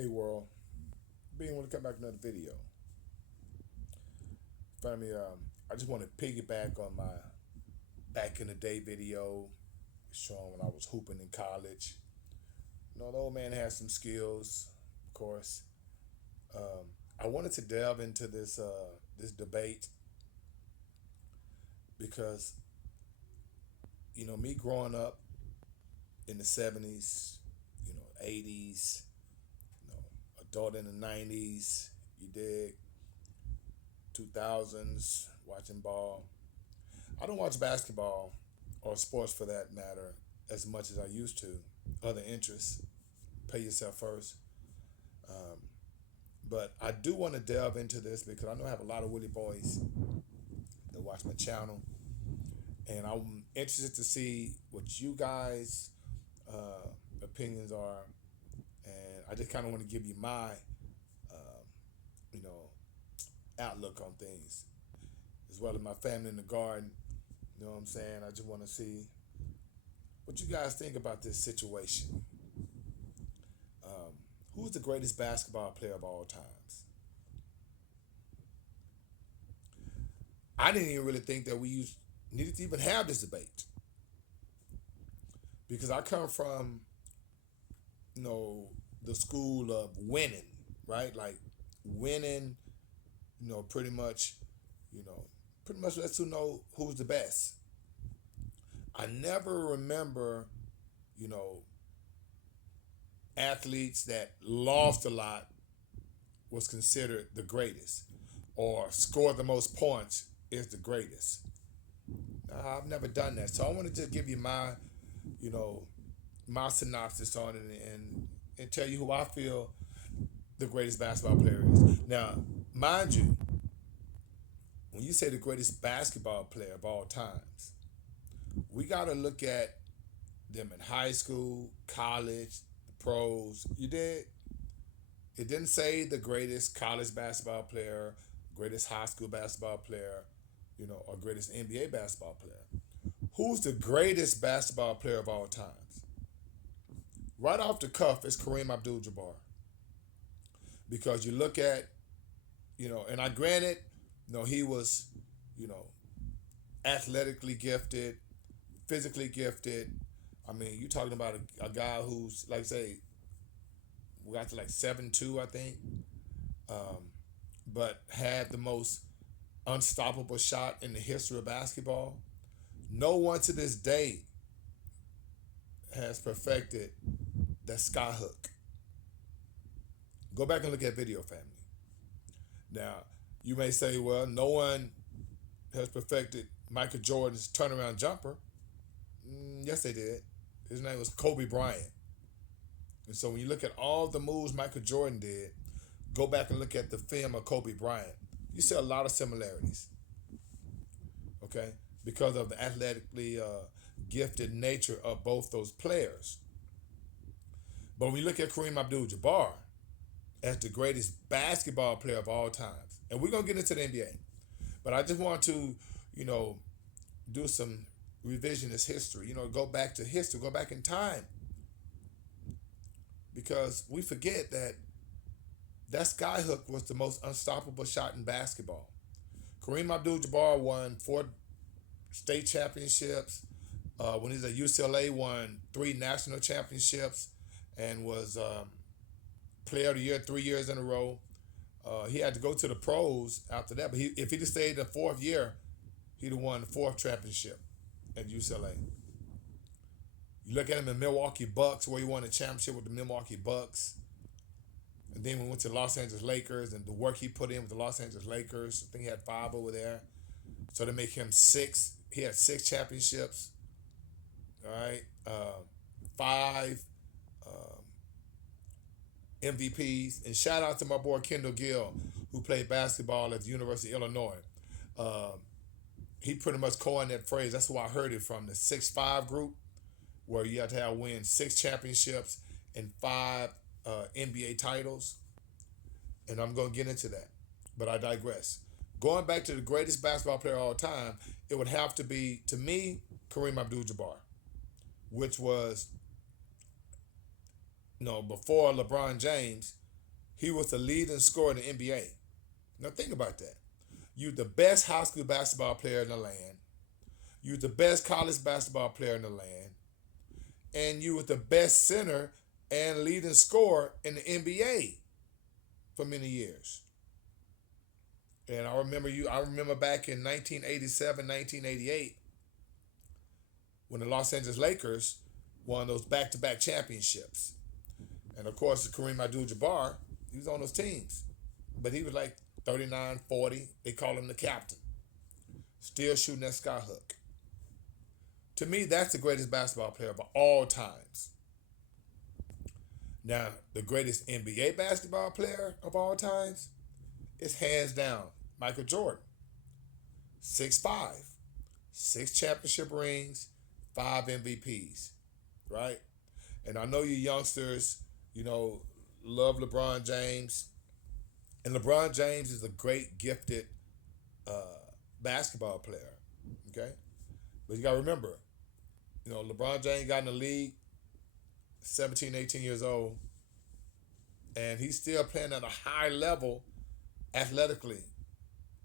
Hey world, being want to come back to another video. Family, I just want to piggyback on my back in the day video showing when I was hooping in college. The old man has some skills, of course. Um, I wanted to delve into this debate because me growing up in the '70s, '80s, adult in the '90s, you dig 2000s, watching ball. I don't watch basketball or sports for that matter as much as I used to. Other interests, pay yourself first. Um, but I do want to delve into this because I know I have a lot of Willie boys that watch my channel, and I'm interested to see what you guys' opinions are. And I just kind of want to give you my, you know, outlook on things, as well as my family in the garden. You know what I'm saying? I just want to see what you guys think about this situation. Um, who's the greatest basketball player of all times? I didn't even really think that needed to even have this debate because I come from, you know, the school of winning, right? Like winning, pretty much, pretty much lets you know who's the best. I never remember, you know, athletes that lost a lot was considered the greatest, or scored the most points is the greatest. I've never done that, so I want to just give you you know, my synopsis on it and tell you who I feel the greatest basketball player is. Now, mind you, when you say the greatest basketball player of all times, we got to look at them in high school, college, the pros. You did. It didn't say the greatest college basketball player, greatest high school basketball player, or greatest NBA basketball player. Who's the greatest basketball player of all times? Right off the cuff, it's Kareem Abdul-Jabbar. Because you look at, and I granted, he was, you know, athletically gifted, physically gifted. I mean, you're talking about a guy who's, like, say, we got to like 7'2", I think, but had the most unstoppable shot in the history of basketball. No one to this day has perfected that sky hook. Go back and look at video, family. Now, you may say, well, no one has perfected Michael Jordan's turnaround jumper. Yes, they did. His name was Kobe Bryant. And so when you look at all the moves Michael Jordan did, go back and look at the film of Kobe Bryant. You see a lot of similarities, okay? Because of the athletically gifted nature of both those players. But when you look at Kareem Abdul-Jabbar as the greatest basketball player of all times, and we're going to get into the NBA, but I just want to, do some revisionist history, go back to history, go back in time. Because we forget that skyhook was the most unstoppable shot in basketball. Kareem Abdul-Jabbar won 4 state championships. When he was at UCLA, won 3 national championships and was player of the year 3 years in a row. He had to go to the pros after that, but if he'd have stayed the 4th year, he'd have won the 4th championship at UCLA. You look at him in Milwaukee Bucks, where he won a championship with the Milwaukee Bucks. And then we went to the Los Angeles Lakers, and the work he put in with the Los Angeles Lakers, I think he had 5 over there. So they make him 6. He had 6 championships. All right. 5 MVPs. And shout out to my boy Kendall Gill, who played basketball at the University of Illinois. He pretty much coined that phrase. That's where I heard it from, the 6'5" group, where you have to win 6 championships and 5 NBA titles. And I'm going to get into that. But I digress. Going back to the greatest basketball player of all time, it would have to be, to me, Kareem Abdul-Jabbar, which was, before LeBron James, he was the leading scorer in the NBA. Now think about that. You're the best high school basketball player in the land. You're the best college basketball player in the land. And you were the best center and leading scorer in the NBA for many years. And I remember back in 1987, 1988, when the Los Angeles Lakers won those back-to-back championships. And of course, Kareem Abdul-Jabbar, he was on those teams. But he was like 39, 40. They call him the captain. Still shooting that sky hook. To me, that's the greatest basketball player of all times. Now, the greatest NBA basketball player of all times is hands down Michael Jordan. 6'5", 6 championship rings, 5 MVPs, right? And I know you youngsters, love LeBron James. And LeBron James is a great, gifted basketball player, okay? But you got to remember, LeBron James got in the league 17, 18 years old, and he's still playing at a high level athletically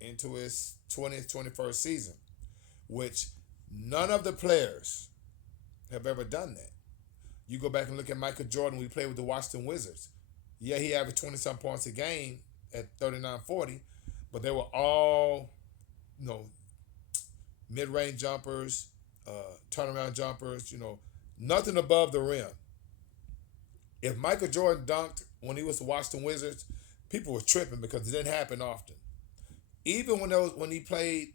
into his 20th, 21st season, which none of the players have ever done that. You go back and look at Michael Jordan when he played with the Washington Wizards. Yeah, he averaged 20-some points a game at 39, 40, but they were all, mid-range jumpers, turnaround jumpers, nothing above the rim. If Michael Jordan dunked when he was the Washington Wizards, people were tripping because it didn't happen often. Even when he played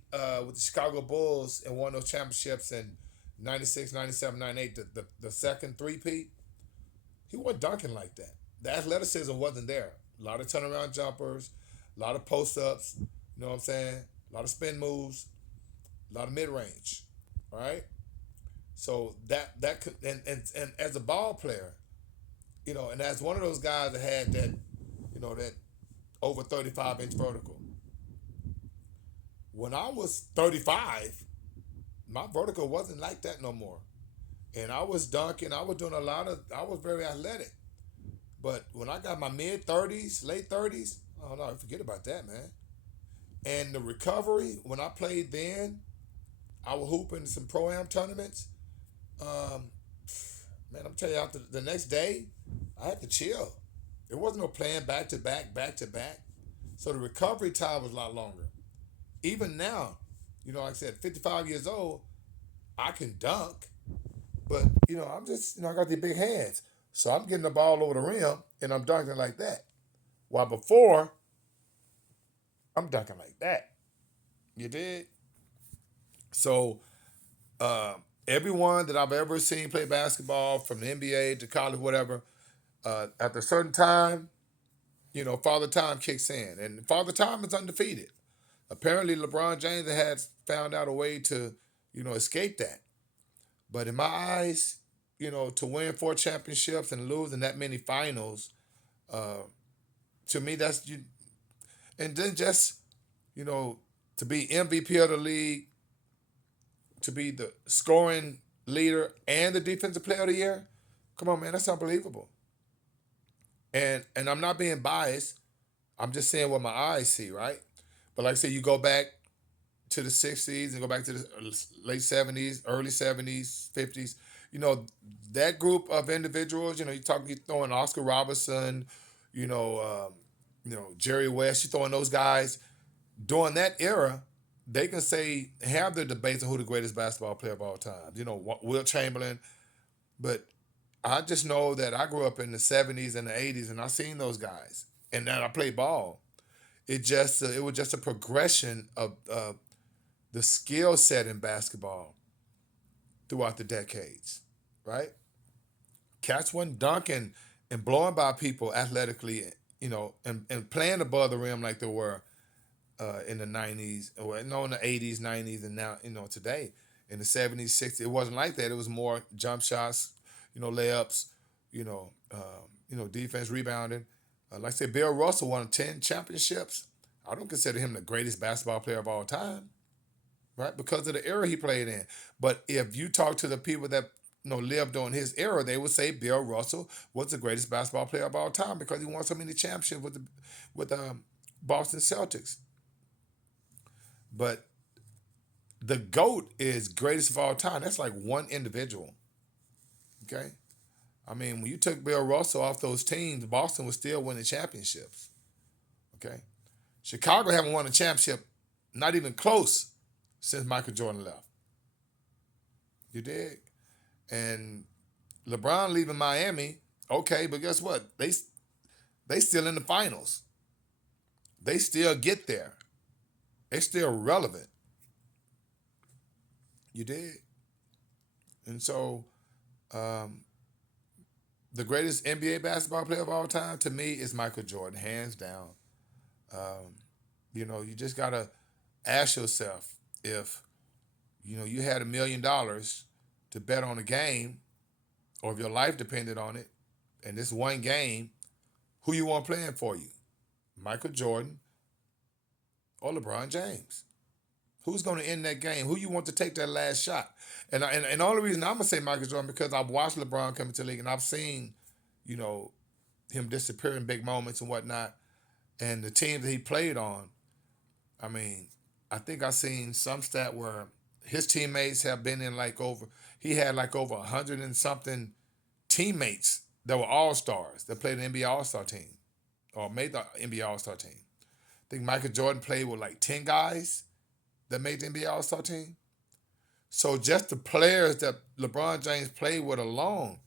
with the Chicago Bulls and won those championships in 96, 97, 98, the second three-peat, he wasn't dunking like that. The athleticism wasn't there. A lot of turnaround jumpers, a lot of post-ups, you know what I'm saying? A lot of spin moves, a lot of mid-range, right? So that could, and as a ball player, and as one of those guys that had that, that over 35-inch vertical. When I was 35, my vertical wasn't like that no more. And I was dunking, I was doing I was very athletic. But when I got my mid-30s, late 30s, oh no, forget about that, man. And the recovery, when I played then, I would hoop in some Pro-Am tournaments. Man, I'm telling you, after the next day, I had to chill. There wasn't no playing back-to-back, back-to-back. So the recovery time was a lot longer. Even now, like I said, 55 years old, I can dunk. But, I'm just, I got these big hands. So I'm getting the ball over the rim, and I'm dunking like that. While before, I'm dunking like that. You did? So, everyone that I've ever seen play basketball, from the NBA to college, whatever, at a certain time, Father Time kicks in. And Father Time is undefeated. Apparently, LeBron James had found out a way to, escape that. But in my eyes, to win 4 championships and lose in that many finals, to me, that's you. And then just, to be MVP of the league, to be the scoring leader and the defensive player of the year, come on, man, that's unbelievable. And I'm not being biased. I'm just saying what my eyes see, right? But like I said, you go back to the 60s and go back to the late 70s, early 70s, 50s. That group of individuals, you're throwing Oscar Robertson, Jerry West, you're throwing those guys. During that era, they can have their debates on who the greatest basketball player of all time. Wilt Chamberlain. But I just know that I grew up in the 70s and the 80s, and I seen those guys. And then I played ball. It was just a progression of the skill set in basketball throughout the decades, right? Cats wasn't dunking and blowing by people athletically, and playing above the rim like they were in the 90s, or in the 80s, 90s, and now, today. In the 70s, 60s, it wasn't like that. It was more jump shots, layups, defense, rebounding. Like I said, Bill Russell won 10 championships. I don't consider him the greatest basketball player of all time, right? Because of the era he played in. But if you talk to the people that lived during his era, they would say Bill Russell was the greatest basketball player of all time because he won so many championships with Boston Celtics. But the GOAT is greatest of all time. That's like one individual. Okay. I mean, when you took Bill Russell off those teams, Boston was still winning championships. Okay. Chicago haven't won a championship, not even close, since Michael Jordan left. You did. And LeBron leaving Miami, okay, but guess what? They still in the finals. They still get there. They still relevant. You did. And so um, the greatest NBA basketball player of all time to me is Michael Jordan, hands down. Um, you just gotta ask yourself if you had $1 million to bet on a game, or if your life depended on it, and this one game, who you want playing for you? Michael Jordan or LeBron James? Who's going to end that game? Who you want to take that last shot? And the only reason I'm gonna say Michael Jordan because I've watched LeBron come into the league and I've seen, you know, him disappear in big moments and whatnot, and the teams that he played on. I mean, I think I seen some stat where his teammates have been in like over. He had like over 100 and something teammates that were all stars that played the NBA All Star team or made the NBA All Star team. I think Michael Jordan played with like 10 guys that made the NBA All Star team. So just the players that LeBron James played with alone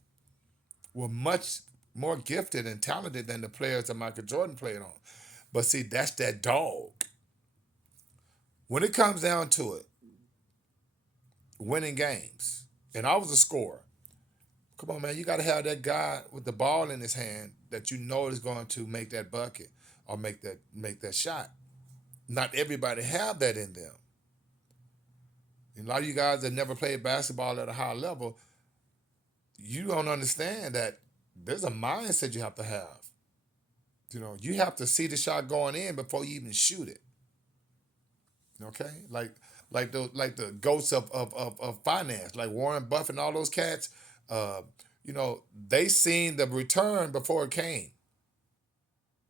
were much more gifted and talented than the players that Michael Jordan played on. But see, that's that dog. When it comes down to it, winning games, and I was a scorer. Come on, man, you got to have that guy with the ball in his hand that you know is going to make that bucket or make that shot. Not everybody have that in them. And a lot of you guys that never played basketball at a high level, you don't understand that there's a mindset you have to have. You have to see the shot going in before you even shoot it. Okay, like the ghosts of finance, like Warren Buffett and all those cats. Uh, they seen the return before it came.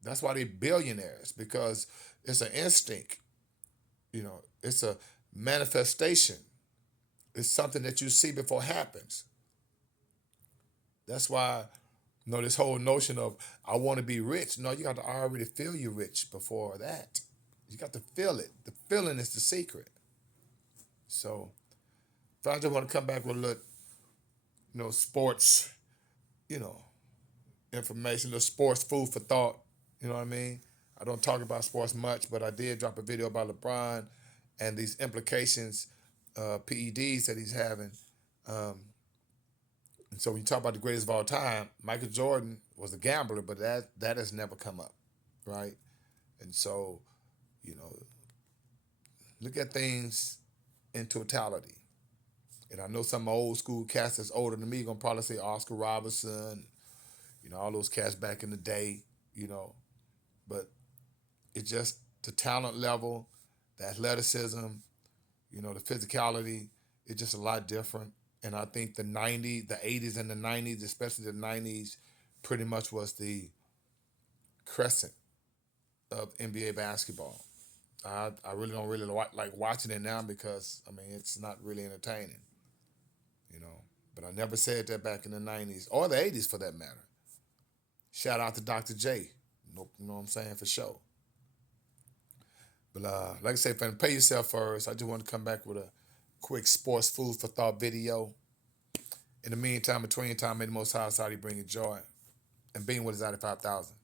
That's why they billionaires because it's an instinct. It's a manifestation. It's something that you see before it happens. That's why this whole notion of I want to be rich. No, you got to already feel you're rich before that. You got to feel it. The feeling is the secret. So if I just want to come back with a little, sports, you know, information, the sports food for thought. You know what I mean? I don't talk about sports much, but I did drop a video about LeBron and these implications, PEDs that he's having. Um, and so when you talk about the greatest of all time, Michael Jordan was a gambler, but that has never come up, right? And so, you know, look at things in totality. And I know some old school cats that's older than me gonna probably say Oscar Robertson, all those cats back in the day, but it's just the talent level, the athleticism, the physicality, it's just a lot different. And I think the 90s, the 80s and the 90s, especially the 90s, pretty much was the crescent of NBA basketball. I really don't really like watching it now because, it's not really entertaining, you know. But I never said that back in the 90s or the 80s for that matter. Shout out to Dr. J. You know what I'm saying, for sure. But like I said, pay yourself first. I just want to come back with a quick sports food for thought video. In the meantime, between time, may the Most High Society bring you joy. And being with us out of 5,000.